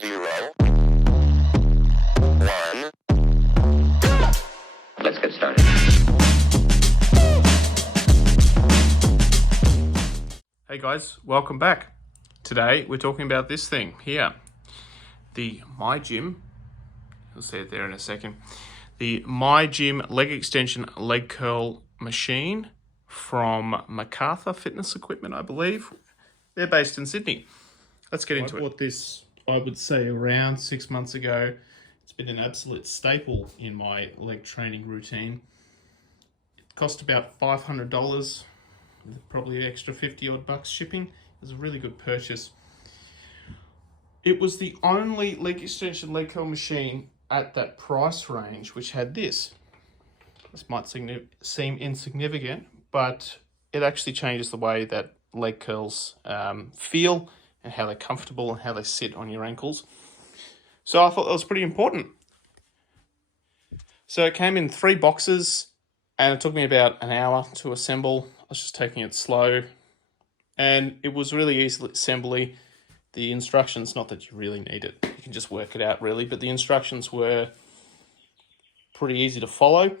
0, 1. Let's get started. Hey guys, welcome back. Today we're talking about this thing here, the MYGYM. You'll see it there in a second. The MYGYM leg extension leg curl machine from MacArthur Fitness Equipment, I believe. They're based in Sydney. Let's get into it. I bought this, I would say, around 6 months ago. It's been an absolute staple in my leg training routine. It cost about $500. Probably an extra 50 odd bucks shipping. It was a really good purchase. It was the only leg extension leg curl machine at that price range which had this. This might seem insignificant, but it actually changes the way that leg curls feel and how they're comfortable and how they sit on your ankles. So I thought that was pretty important. So it came in 3 boxes and it took me about an hour to assemble. I was just taking it slow, and it was really easy assembly. The instructions, not that you really need it, you can just work it out really, but the instructions were pretty easy to follow,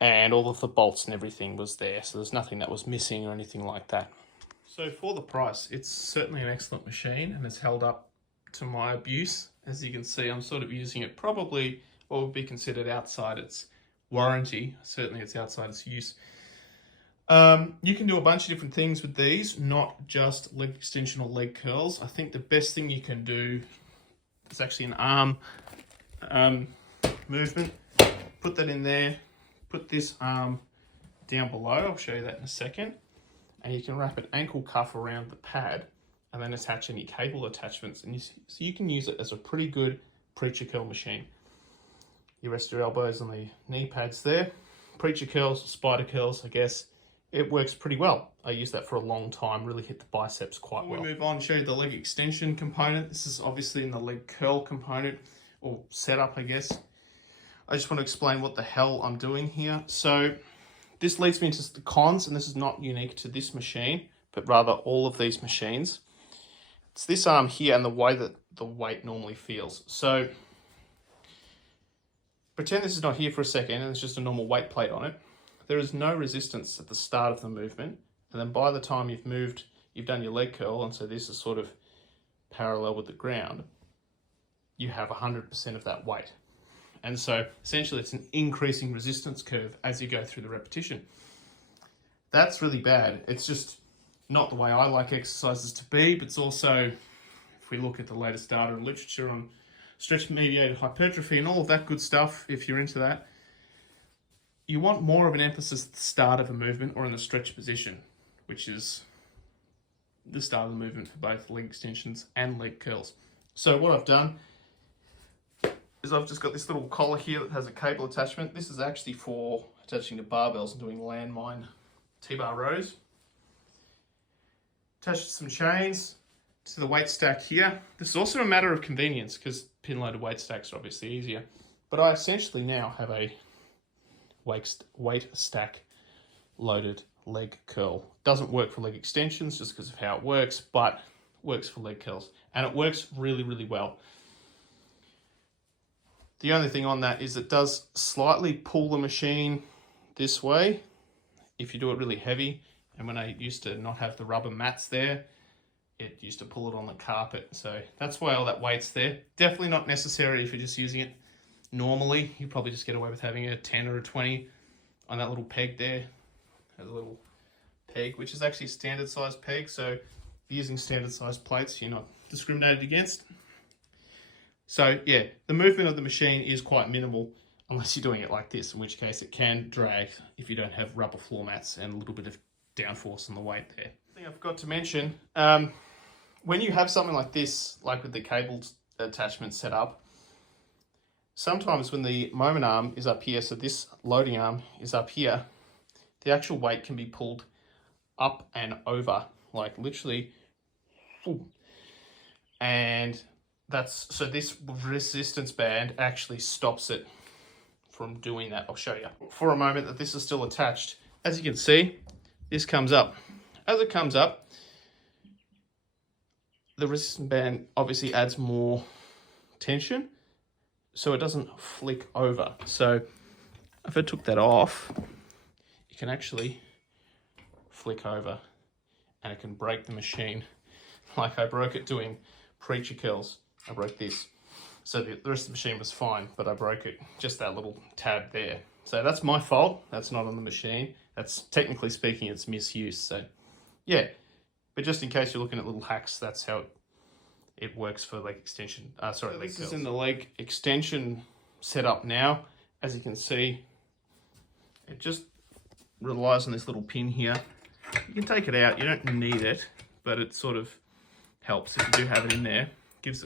and all of the bolts and everything was there, so there's nothing that was missing or anything like that. So for the price, it's certainly an excellent machine, and it's held up to my abuse. As you can see, I'm sort of using it probably what would be considered outside its warranty. Certainly it's outside its use. You can do a bunch of different things with these, not just leg extension or leg curls. I think the best thing you can do is actually an arm movement. Put that in there, put this arm down below. I'll show you that in a second. And you can wrap an ankle cuff around the pad and then attach any cable attachments. And so you can use it as a pretty good preacher curl machine. You rest your elbows on the knee pads there. Preacher curls, spider curls, I guess. It works pretty well. I used that for a long time, really hit the biceps quite well. We move on and show you the leg extension component. This is obviously in the leg curl component, or setup, I guess. I just want to explain what the hell I'm doing here. So this leads me into the cons, and this is not unique to this machine, but rather all of these machines. It's this arm here and the way that the weight normally feels. So pretend this is not here for a second and it's just a normal weight plate on it. There is no resistance at the start of the movement, and then by the time you've done your leg curl, and so this is sort of parallel with the ground, you have 100% of that weight. And so essentially it's an increasing resistance curve as you go through the repetition. That's really bad. It's just not the way I like exercises to be, but it's also, if we look at the latest data and literature on stretch-mediated hypertrophy and all of that good stuff, if you're into that, you want more of an emphasis at the start of a movement or in the stretch position, which is the start of the movement for both leg extensions and leg curls. So what I've done is I've just got this little collar here that has a cable attachment. This is actually for attaching to barbells and doing landmine T-bar rows. Attached some chains to the weight stack here. This is also a matter of convenience because pin-loaded weight stacks are obviously easier. But I essentially now have a weight stack loaded leg curl. Doesn't work for leg extensions just because of how it works, but works for leg curls. And it works really, really well. The only thing on that is it does slightly pull the machine this way if you do it really heavy. And when I used to not have the rubber mats there, it used to pull it on the carpet. So that's why all that weight's there. Definitely not necessary if you're just using it normally. You probably just get away with having a 10 or a 20 on that little peg there. There's a little peg, which is actually a standard size peg. So if you're using standard size plates, you're not discriminated against. So yeah, the movement of the machine is quite minimal unless you're doing it like this, in which case it can drag if you don't have rubber floor mats and a little bit of downforce on the weight there. Thing I forgot to mention, when you have something like this, like with the cable attachment set up, sometimes when the moment arm is up here, so this loading arm is up here, the actual weight can be pulled up and over, like literally, and so this resistance band actually stops it from doing that. I'll show you for a moment that this is still attached. As you can see, this comes up. As it comes up, the resistance band obviously adds more tension, so it doesn't flick over. So if I took that off, you can actually flick over and it can break the machine. Like I broke it doing preacher curls. I broke this. So the rest of the machine was fine, but I broke it, just that little tab there. So that's my fault. That's not on the machine. That's, technically speaking, it's misuse. So yeah, but just in case you're looking at little hacks, that's how it works for leg extension. Leg curls. This is in the leg extension setup now. As you can see, it just relies on this little pin here. You can take it out. You don't need it, but it sort of helps if you do have it in there. Gives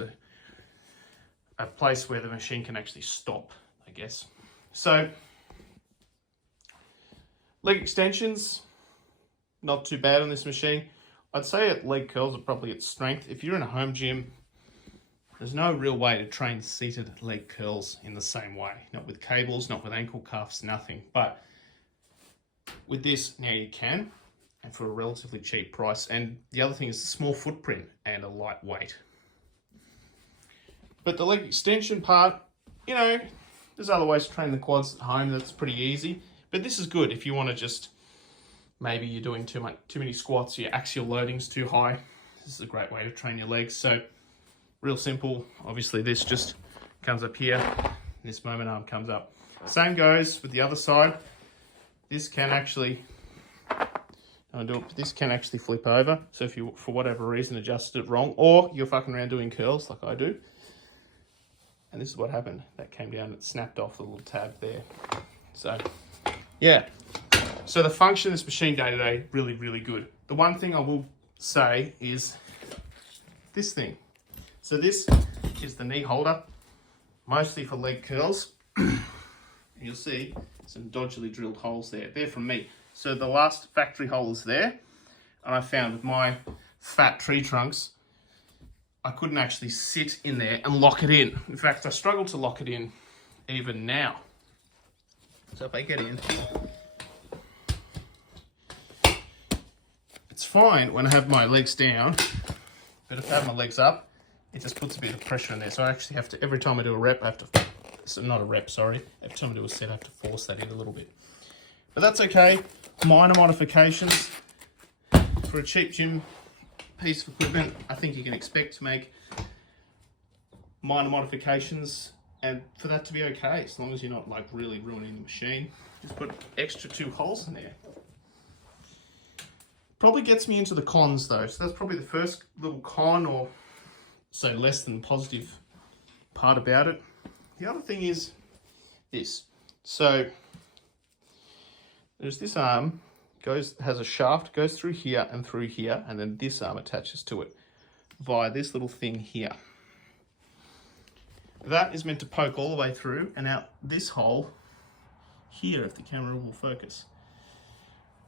a place where the machine can actually stop, I guess. So leg extensions, not too bad on this machine. I'd say at leg curls are probably its strength. If you're in a home gym, there's no real way to train seated leg curls in the same way. Not with cables, not with ankle cuffs, nothing. But with this, now you can, and for a relatively cheap price. And the other thing is the small footprint and a light weight. But the leg extension part, you know, there's other ways to train the quads at home. That's pretty easy. But this is good if you want to just, maybe you're doing too many squats, your axial loading's too high. This is a great way to train your legs. So real simple. Obviously this just comes up here. This moment arm comes up. Same goes with the other side. This can actually, this can actually flip over. So if you, for whatever reason, adjusted it wrong, or you're fucking around doing curls like I do, and this is what happened. That came down and it snapped off the little tab there. So, yeah. So the function of this machine day to day, really, really good. The one thing I will say is this thing. So this is the knee holder, mostly for leg curls. You'll see some dodgily drilled holes there. They're from me. So the last factory hole is there. And I found with my fat tree trunks, I couldn't actually sit in there and lock it in. In fact, I struggle to lock it in even now. So if I get in, it's fine when I have my legs down, but if I have my legs up, it just puts a bit of pressure in there. So I actually have to, every time I do a rep, I have to, so not a rep, sorry, every time I do a set, I have to force that in a little bit. But that's okay. Minor modifications for a cheap gym piece of equipment. I think you can expect to make minor modifications and for that to be okay, as long as you're not like really ruining the machine. Just put extra 2 holes in there. Probably gets me into the cons though. So that's probably the first little con, or say less than positive part about it. The other thing is this. So there's this arm, has a shaft, goes through here, and then this arm attaches to it via this little thing here. That is meant to poke all the way through and out this hole here, if the camera will focus.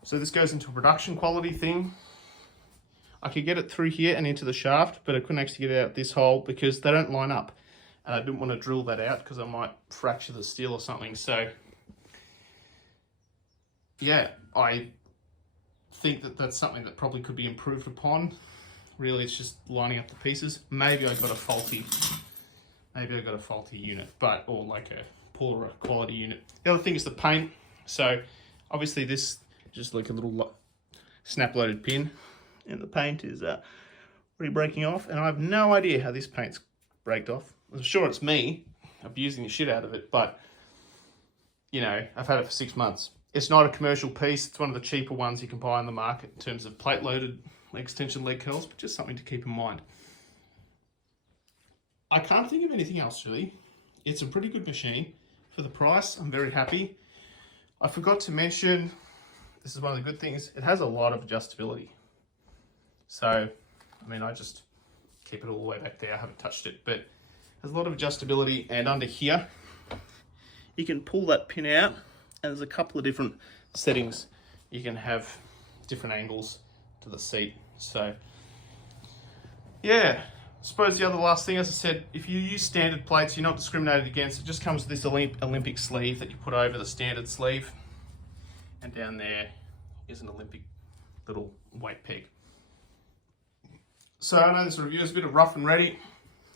So this goes into a production quality thing. I could get it through here and into the shaft, but I couldn't actually get it out this hole because they don't line up. And I didn't want to drill that out because I might fracture the steel or something. So yeah, I think that that's something that probably could be improved upon. Really, it's just lining up the pieces. Maybe I got a faulty unit, or like a poorer quality unit. The other thing is the paint. So obviously this just like a little snap loaded pin, and the paint is already breaking off, and I have no idea how this paint's braked off. I'm sure it's me abusing the shit out of it, but you know, I've had it for 6 months. It's not a commercial piece. It's one of the cheaper ones you can buy on the market in terms of plate loaded leg extension leg curls, but just something to keep in mind. I can't think of anything else really. It's a pretty good machine. For the price, I'm very happy. I forgot to mention, this is one of the good things, it has a lot of adjustability. So, I mean, I just keep it all the way back there. I haven't touched it, but it has a lot of adjustability, and under here, you can pull that pin out, and there's a couple of different settings. You can have different angles to the seat. So, yeah. I suppose the last thing, as I said, if you use standard plates, you're not discriminated against. It just comes with this Olympic sleeve that you put over the standard sleeve. And down there is an Olympic little weight peg. So I know this review is a bit of rough and ready.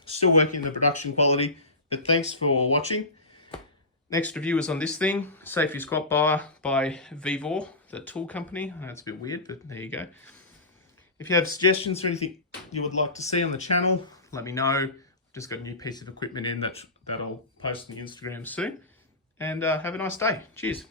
Still working the production quality, but thanks for watching. Next review is on this thing, Safety Squat Bar by Vivor, the tool company. I know it's a bit weird, but there you go. If you have suggestions or anything you would like to see on the channel, let me know. Just got a new piece of equipment in that I'll post on the Instagram soon. And have a nice day. Cheers.